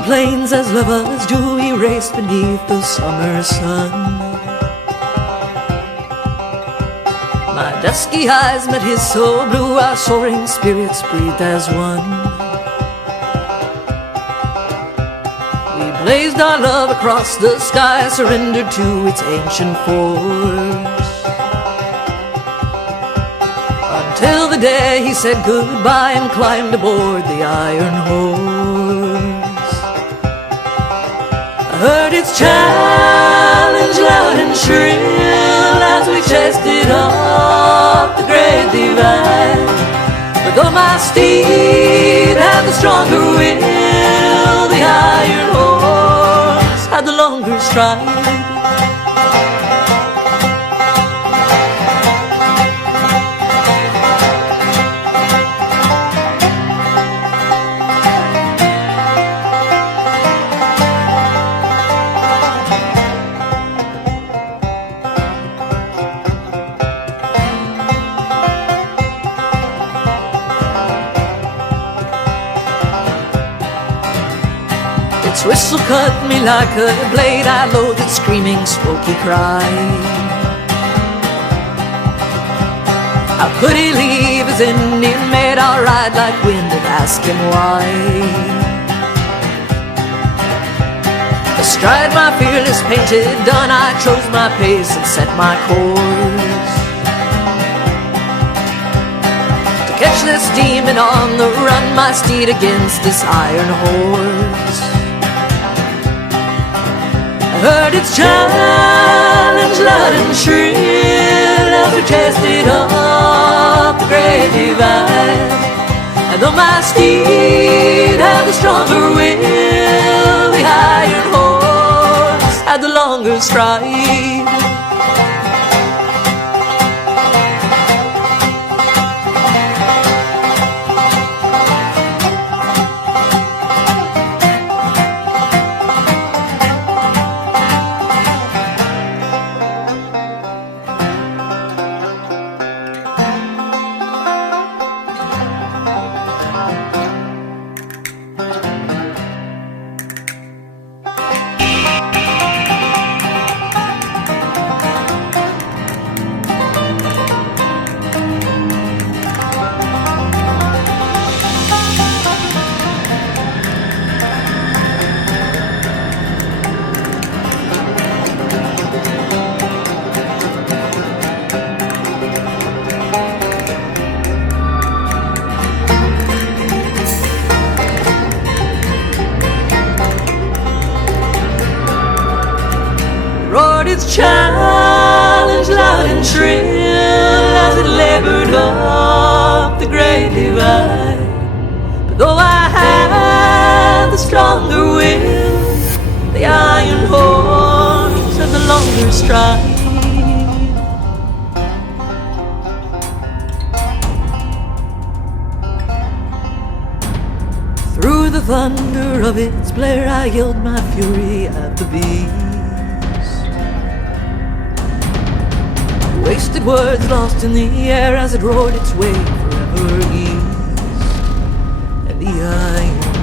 the plains as lovers do, we raced beneath the summer sun. My dusky eyes met his so blue, our soaring spirits breathed as one. We blazed our love across the sky, surrendered to its ancient force, until the day he said goodbye and climbed aboard the iron horse. I heard its challenge loud and shrill as we chased it up the great divide. But though my steed had the stronger will, the iron horse had the longer stride. Its whistle cut me like a blade, I loathed its screaming, smoky cry. How could he leave his Indian mate? I'll ride like wind and ask him why. Astride my fearless painted dun, I chose my pace and set my course to catch this demon on the run, my steed against this iron horse. I heard its challenge loud and shrill as we chased it up the great divide. And though my steed had the stronger will, the iron horse had the longer stride. Its challenge loud and shrill as it labored up the great divide. But though I had the stronger will, the iron horse had the longer stride. Through the thunder of its blare, I yelled my fury at the beast. Wasted words lost in the air as it roared its way forever east. And the iron